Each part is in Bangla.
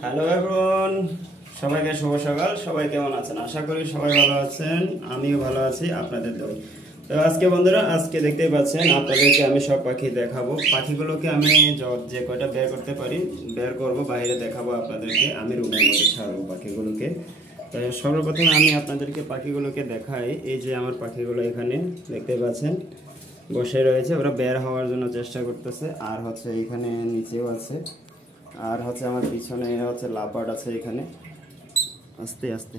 হ্যালো এভরিওয়ান, সবাইকে শুভ সকাল। সবাই কেমন আছেন? আশা করি সবাই ভালো আছেন, আমিও ভালো আছি আপনাদের দোয়ায়। তো আজকে বন্ধুরা, আজকে দেখতেই পাচ্ছেন আপনাদেরকে আমি সব পাখি দেখাবো। পাখিগুলোকে আমি যে কয়টা বের করতে পারি বের করব, বাইরে দেখাবো আপনাদেরকে। আমি রুমের মধ্যে ছাড়বো পাখিগুলোকে। তো সর্বপ্রথমে আমি আপনাদেরকে পাখিগুলোকে দেখাই। এই যে আমার পাখিগুলো এখানে দেখতে পাচ্ছেন বসে রয়েছে, ওরা বের হওয়ার জন্য চেষ্টা করতেছে। আর হচ্ছে এখানে নিচেও আছে, আর হচ্ছে আমার পিছনে হচ্ছে লাভবার্ড আছে এখানে আস্তে আস্তে।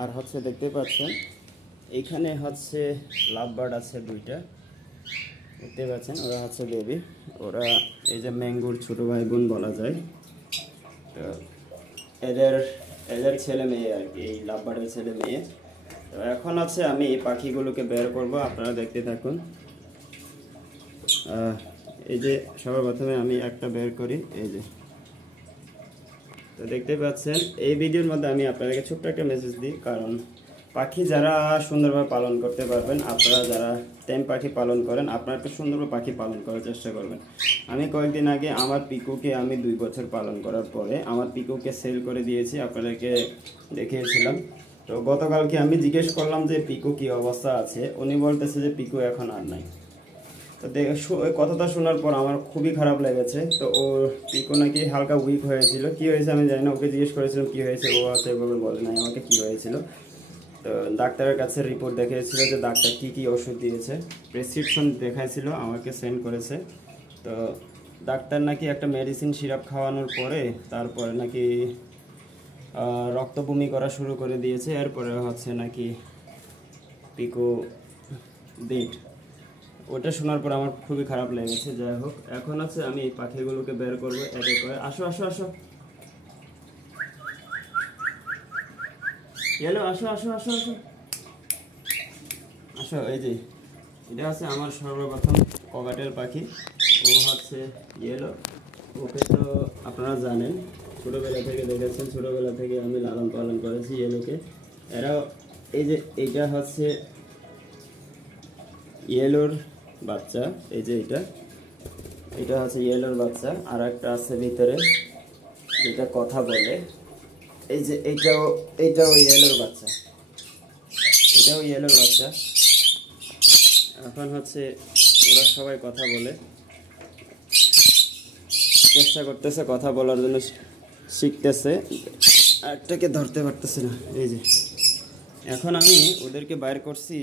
আর হচ্ছে দেখতে পাচ্ছেন এইখানে হচ্ছে লাভবার্ড আছে দুইটা, দেখতে পাচ্ছেন ওরা হচ্ছে বেবি। ওরা এই যে ম্যাঙ্গোর ছোটো ভাই বোন বলা যায়। তো এদের এদের ছেলে মেয়ে আর কি, এই লাভবার্ডের ছেলে মেয়ে। তো এখন হচ্ছে আমি এই পাখিগুলোকে বের করব, আপনারা দেখতে থাকুন। এই যে সর্বপ্রথমে আমি একটা বের করি, এই যে। তো দেখতে পাচ্ছেন এই ভিডিওর মধ্যে আমি আপনাদেরকে ছোট্ট একটা মেসেজ দিই, কারণ পাখি যারা সুন্দরভাবে পালন করতে পারবেন, আপনারা যারা টেম পাখি পালন করেন, আপনারা একটু সুন্দরভাবে পাখি পালন করার চেষ্টা করবেন। আমি কয়েকদিন আগে আমার পিকুকে আমি 2 বছর পালন করার পরে আমার পিকুকে সেল করে দিয়েছি, আপনাদেরকে দেখিয়েছিলাম। তো গতকালকে আমি জিজ্ঞেস করলাম যে পিকু কী অবস্থা আছে, উনি বলতেছে যে পিকু এখন আর নাই। তো কথাটা শোনার পর আমার খুবই খারাপ লেগেছে। তো ওর পিকো নাকি হালকা উইক হয়েছিল, কি হয়েছে আমি জানি না। ওকে জিজ্ঞেস করেছিলাম কি হয়েছে, ও আছে এভাবে বলে নাই আমাকে কি হয়েছিল। তো ডাক্তারের কাছে রিপোর্ট দেখিয়েছিল যে ডাক্তার কি কি ওষুধ দিয়েছে, প্রেসক্রিপশন দেখাইছিল, আমাকে সেন্ড করেছে। তো ডাক্তার নাকি একটা মেডিসিন সিরাপ খাওয়ানোর পরে তারপরে নাকি রক্ত বমি করা শুরু করে দিয়েছে। এরপরে হচ্ছে নাকি পিকো ডেড। ওটা শোনার পর আমার খুবই খারাপ লেগেছে। যাই হোক, এখন আছে আমি এই পাখিগুলোকে বের করবো এক এক করে। আসো আসো আসো, এলো, আসো আসো আসো আসো আসো। এই যে এটা হচ্ছে আমার সর্বপ্রথম ককাটেল পাখি, ও হচ্ছে ইয়েলো। ওকে তো আপনারা জানেন, ছোটোবেলা থেকে দেখেছেন, ছোটোবেলা থেকে আমি লালন পালন করেছি ইয়েলোকে। এরাও এই যে এইটা হচ্ছে ইয়েলোর বাচ্চা, এই যে এটা হচ্ছে ইয়েলোর বাচ্চা। আর একটা আছে ভিতরে যেটা কথা বলে, এই যে এইটাও ইয়েলোর বাচ্চা, এটাও ইয়েলোর বাচ্চা। এখন হচ্ছে ওরা সবাই কথা বলে, চেষ্টা করতেছে কথা বলার জন্য, শিখতেছে। একটাকে ধরতে পারতেছে না। এই যে এখন আমি ওদেরকে বাইর করছি,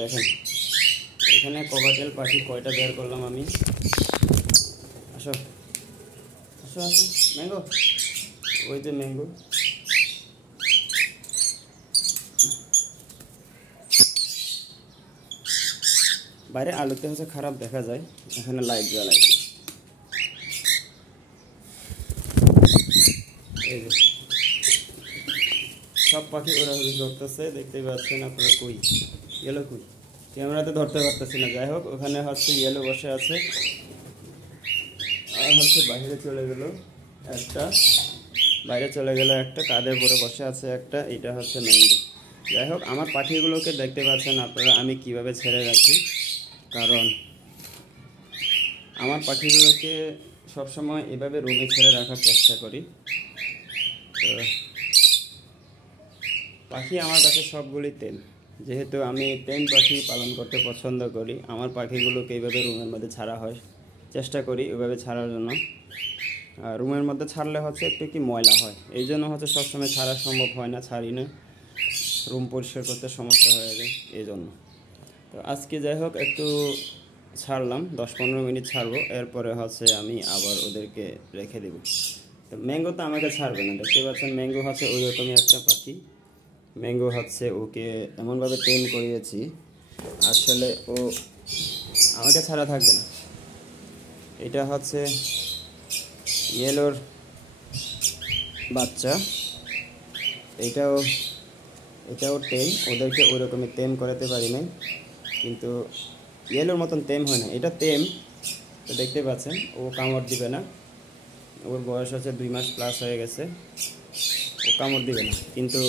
দেখেন এখানে ককাটেল পাখি কয়টা বের করলাম আমি। আসো আসো আসো ম্যাঙ্গো, ওই যে ম্যাঙ্গো। বাইরে আলোতে হচ্ছে খারাপ দেখা যায়, এখানে লাইট জ্বালাই। এই যে সব পাখি ওরা ধরতেছে, দেখতেই পাচ্ছেন আপনারা। কই ইয়েলো, কই ক্যামেরাতে ধরতে পারতেছি না। যাই হোক, ওখানে হচ্ছে ইয়েলো বসে আছে, আর হচ্ছে বাইরে চলে গেল একটা, বাইরে চলে গেল একটা, কাঁধের উপরে বসে আছে একটা, এটা হচ্ছে ম্যাঙ্গো। যাই হোক, আমার পাখিগুলোকে দেখতে পাচ্ছেন আপনারা আমি কিভাবে ছেড়ে রাখি, কারণ আমার পাখিগুলোকে সবসময় এভাবে রুমে ছেড়ে রাখার চেষ্টা করি। তো পাখি আমার কাছে সবগুলি তেল, যেহেতু আমি টেম পাখি পালন করতে পছন্দ করি, আমার পাখিগুলোকে এইভাবে রুমের মধ্যে ছাড়া হয়, চেষ্টা করি ওইভাবে ছাড়ার জন্য। রুমের মধ্যে ছাড়লে হচ্ছে একটু কি ময়লা হয়, এই জন্য হচ্ছে সবসময় ছাড়া সম্ভব হয় না, ছাড়ি না, রুম পরিষ্কার করতে সমস্যা হয়ে যায় এই জন্য। তো আজকে যাই হোক একটু ছাড়লাম, 10-15 মিনিট ছাড়বো, এরপরে হচ্ছে আমি আবার ওদেরকে রেখে দেব। তো ম্যাঙ্গো তো আমাকে ছাড়বে না, দেখতে পাচ্ছেন ম্যাঙ্গো হচ্ছে ওই রকমই একটা পাখি। ম্যাঙ্গো হচ্ছে ওকে এমনভাবে ট্রেন করিয়েছি, আসলে ও আমাকে ছাড়া থাকবে না। এটা হচ্ছে ইয়েলোর বাচ্চা, এটাও টেম, ওদেরকে ওই রকমই টেম করাতে পারি নাই, কিন্তু ইয়েলোর মতন টেম হয় না, এটা টেম। তো দেখতে পাচ্ছেন ও কামড় দিবে না, ওর বয়স হচ্ছে 2 মাস প্লাস হয়ে গেছে, ও কামড় দিবে না, কিন্তু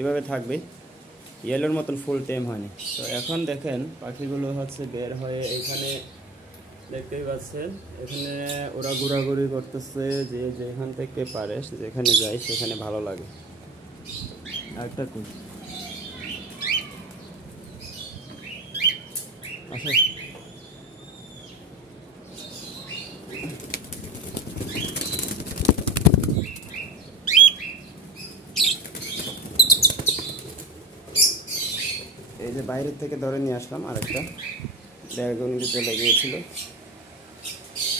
এভাবে থাকবে, ইয়েলোর মতন ফুল টেম হয়নি। তো এখন দেখেন পাখিগুলো হচ্ছে বের হয়ে এখানে দেখতেই পাচ্ছেন এখানে ওরা ঘোরাঘুরি করতেছে, যে যেখান থেকে পারে যেখানে যায় সেখানে ভালো লাগে। একটা কই আচ্ছা, এই যে বাইরের থেকে ধরে নিয়ে আসলাম আরেকটা, বেলকনিতে চলে গিয়েছিল।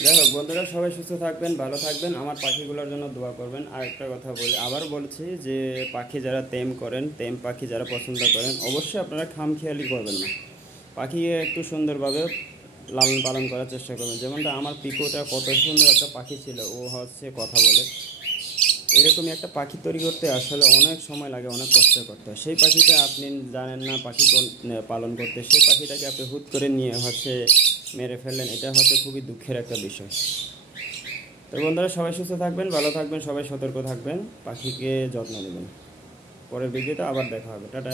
যাই হোক বন্ধুরা, সবাই সুস্থ থাকবেন, ভালো থাকবেন, আমার পাখিগুলোর জন্য দোয়া করবেন। আর একটা কথা বলি, আবার বলছি যে পাখি যারা টেম করেন, টেম পাখি যারা পছন্দ করেন, অবশ্যই আপনারা খামখেয়ালি করবেন না, পাখিকে একটু সুন্দরভাবে লালন পালন করার চেষ্টা করবেন। যেমনটা আমার পিকোটা কত সুন্দর একটা পাখি ছিল, ও হচ্ছে কথা বলে। এরকমই একটা পাখি তৈরি করতে আসলে অনেক সময় লাগে, অনেক কষ্ট করতে হয়। সেই পাখিটা আপনি জানেন না পাখি পালন করতে, সেই পাখিটাকে আপনি হুট করে নিয়ে হচ্ছে মেরে ফেললেন, এটা হচ্ছে খুবই দুঃখের একটা বিষয়। তো বন্ধুরা, সবাই সুস্থ থাকবেন, ভালো থাকবেন, সবাই সতর্ক থাকবেন, পাখিকে যত্ন নেবেন। পরের ভিডিওতে আবার দেখা হবে, টাটা।